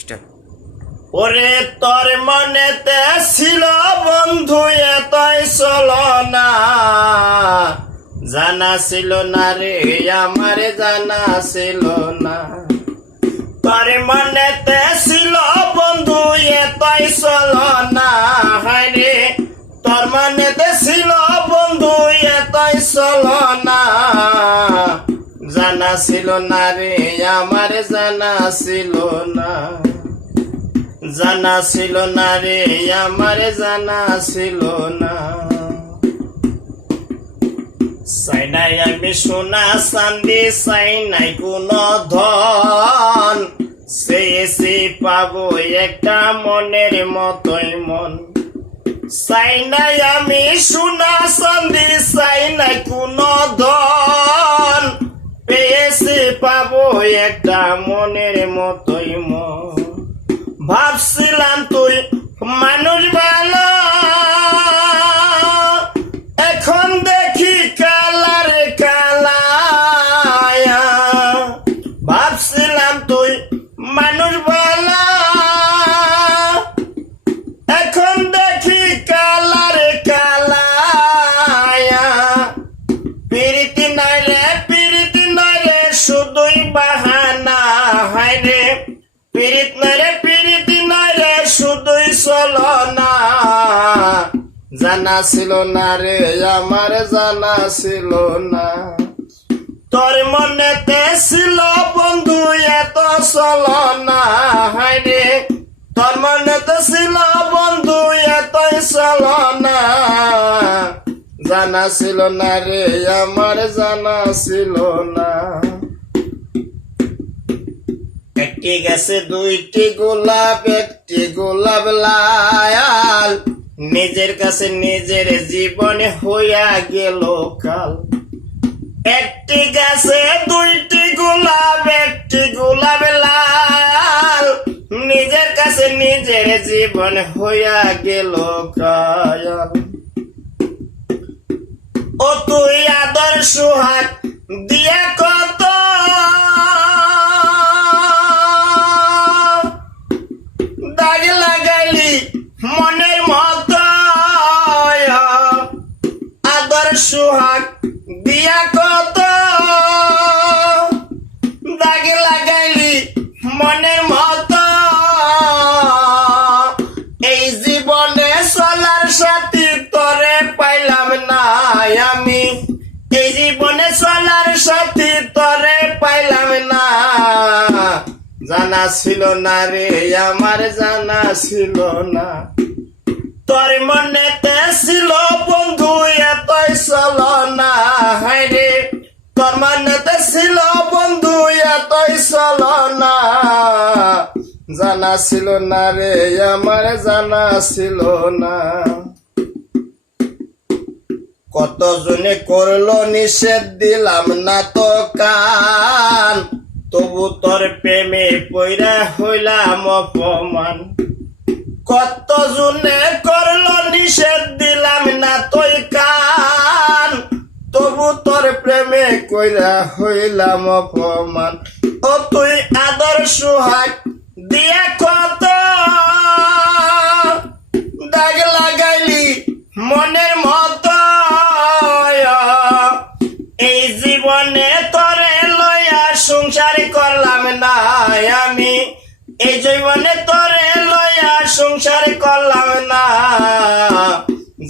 Start. ওরে তোর মনেতে ছিল বন্ধু এতই চলো না, জানা ছিল না রে আমার জানা ছিল না। তোর মনেতে ছিল বন্ধু এতই চলো না, হায়রে তোর মনেতে ছিল বন্ধু এতই চলো না, জানা ছিল না রে আমার জানা ছিল না, জানা ছিল না রে আমার জানা ছিল না। চাই নাই আমি সোনা চান্দি, চাই নাই কোনো ধন, চেয়েছি পাবো একটা মনের মতোই মন। চাই নাই আমি সোনা চান্দি, চাই নাই কোনো ধন, পেয়েছি পাবো একটা মনের মতোই মন। ভাবছিলাম তুই মানুষ ভালো, এখন দেখি কালার কালায়া। ভাবছিলাম তুই মানুষ ভালো, এখন দেখি কালার কালায়া। প্রীতি নাই রে প্রীতি নাই রে শুধুই বাহানা, হায় রে প্রীতি নাই রে প্রীতি নাই রে শুধুই চলো না, জানা ছিল না রে আমার জানা ছিল না। তোর মনেতে ছিল বন্ধু এত চলো না, হায় রে তোর মনেতে ছিল বন্ধু এতই চলো না, জানা ছিল না রে আমার জানা ছিল না। একটি গেছে দুইটি গোলাপ, একটি গোলাপ লাল, নিজের কাছে নিজের জীবনে হইয়া গেল কাল। একটি গাছে দুইটি গোলাপ, একটি গোলাপ লাল, নিজের কাছে নিজের জীবন হইয়া গেল কাল। ও তুই আদর সুহাগ দিয়া কত, দাগ লাগাইলি মনের মতো, আদর সুহাগ দিয়া কত, দাগ লাগাইলি মনের মতো। এই জীবনে চলার সাথী তরে পাইলাম না আমি, এই জীবনে চলার সাথী তরে পাইলাম না, জানা ছিল না রে আমার জানা ছিল না। তোর মনেতে ছিল বন্ধু এতই চলো না, হায় রে তোর মনেতে ছিল বন্ধু এতই চলো না, জানা ছিল না রে আমার জানা ছিল না। কত জনে করলো নিষেধ দিলাম না তো কান, তবু তোর প্রেমে পইরা হইলাম অপমান। কত জনে করলো নিষেধ দিলাম না তোই কান, তবু তোর প্রেমে কইরা হইলাম অপমান। ও তুই আদর সুহাগ দিয়া কত, দাগ লাগাইলি মনের মতো। এই জীবনে তোরে লইয়া সংসার করলাম না আমি, এই জীবনে তোরে লইয়া সংসার করলাম না,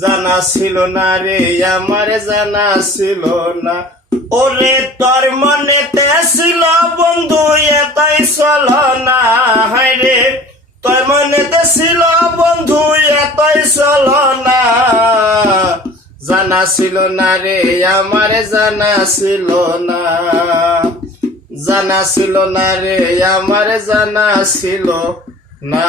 জানা ছিল না রে আমার জানা ছিল না। ওরে তোর মনেতে ছিল বন্ধু এতই চলো না, হায় রে তোর মনেতে ছিল বন্ধু এতই চলো না, জানা ছিল না রে আমার জানা ছিল না, জানা ছিল না রে আমার জানা ছিল না।